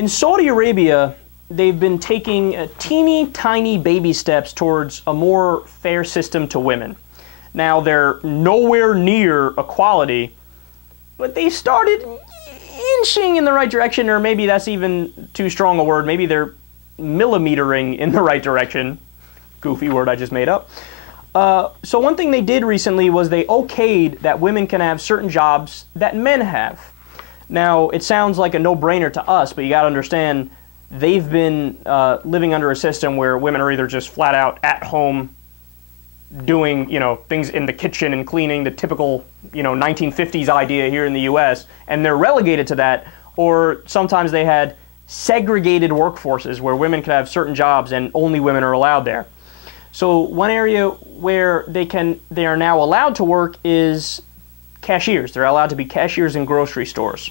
In Saudi Arabia, they've been taking teeny tiny baby steps towards a more fair system to women. Now, they're nowhere near equality, but they started inching in the right direction, or maybe that's even too strong a word. Maybe they're millimetering in the right direction. Goofy word I just made up. So one thing they did recently was they okayed that women can have certain jobs that men have. Now, it sounds like a no-brainer to us, but you got to understand, they've been living under a system where women are either just flat out at home doing, things in the kitchen and cleaning, the typical, 1950s idea here in the U.S., and they're relegated to that, or sometimes they had segregated workforces where women could have certain jobs and only women are allowed there. So one area where they are now allowed to work is cashiers. They're allowed to be cashiers in grocery stores.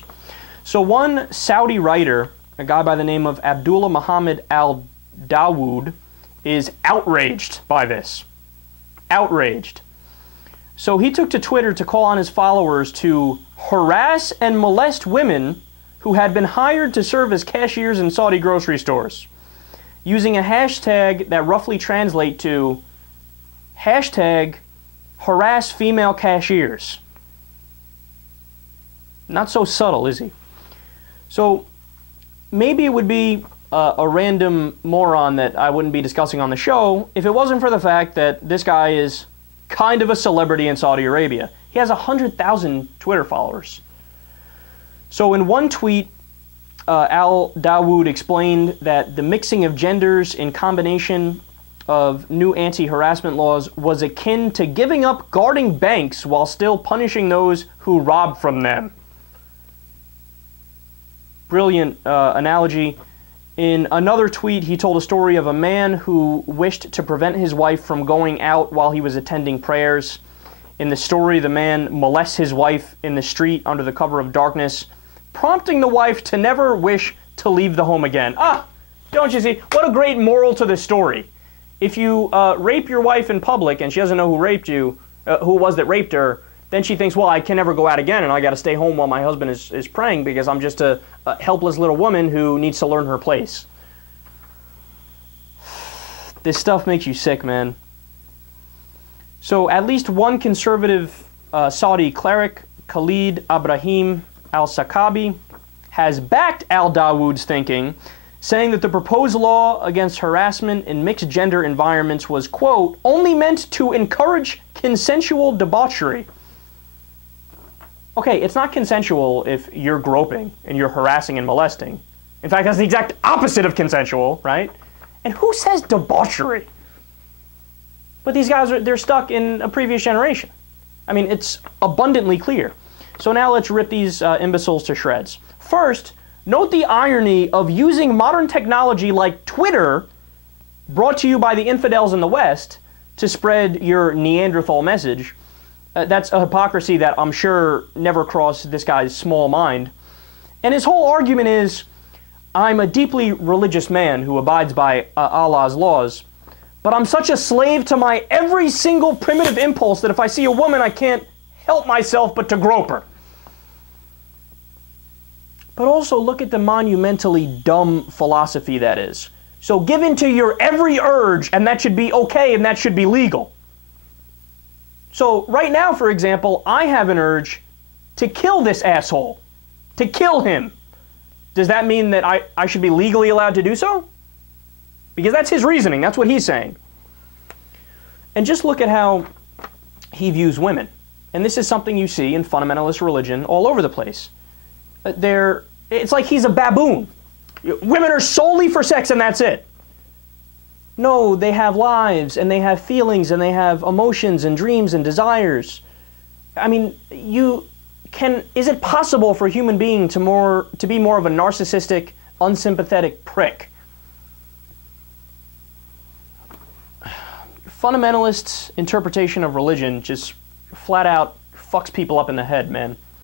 So one Saudi writer, a guy by the name of Abdullah Mohammed Daoud, is outraged by this. Outraged. So he took to Twitter to call on his followers to harass and molest women who had been hired to serve as cashiers in Saudi grocery stores, using a hashtag that roughly translates to hashtag harass female cashiers. Not so subtle, is he? So maybe it would be a random moron that I wouldn't be discussing on the show if it wasn't for the fact that this guy is kind of a celebrity in Saudi Arabia. He has 100,000 Twitter followers. So in one tweet, Daoud explained that the mixing of genders in combination of new anti-harassment laws was akin to giving up guarding banks while still punishing those who rob from them. Brilliant analogy. In another tweet, he told a story of a man who wished to prevent his wife from going out while he was attending prayers. In the story, the man molests his wife in the street under the cover of darkness, prompting the wife to never wish to leave the home again. Ah, don't you see? What a great moral to this story. If you rape your wife in public and she doesn't know who raped you, who it was that raped her, then she thinks, well, I can never go out again and I got to stay home while my husband is praying because I'm just a helpless little woman who needs to learn her place. This stuff makes you sick, man. So at least one conservative Saudi cleric, Khalid Ibrahim al-Sakabi, has backed al-Dawood's thinking, saying that the proposed law against harassment in mixed gender environments was, quote, only meant to encourage consensual debauchery. Okay, it's not consensual if you're groping and you're harassing and molesting. In fact, that's the exact opposite of consensual, right? And who says debauchery? But these guys, they're stuck in a previous generation. I mean, it's abundantly clear. So now let's rip these imbeciles to shreds. First, note the irony of using modern technology like Twitter, brought to you by the infidels in the West, to spread your Neanderthal message. That's a hypocrisy that I'm sure never crossed this guy's small mind. And his whole argument is, I'm a deeply religious man who abides by Allah's laws, but I'm such a slave to my every single primitive impulse that if I see a woman, I can't help myself but to grope her. But also look at the monumentally dumb philosophy that is. So give in to your every urge, and that should be okay, and that should be legal. So right now, for example, I have an urge to kill this asshole, to kill him. Does that mean that I should be legally allowed to do so? Because that's his reasoning, that's what he's saying. And just look at how he views women. And this is something you see in fundamentalist religion all over the place. It's like he's a baboon. Women are solely for sex and that's it. No, they have lives, and they have feelings, and they have emotions, and dreams, and desires. I mean, is it possible for a human being to be more of a narcissistic, unsympathetic prick? Fundamentalists' interpretation of religion just flat out fucks people up in the head, man.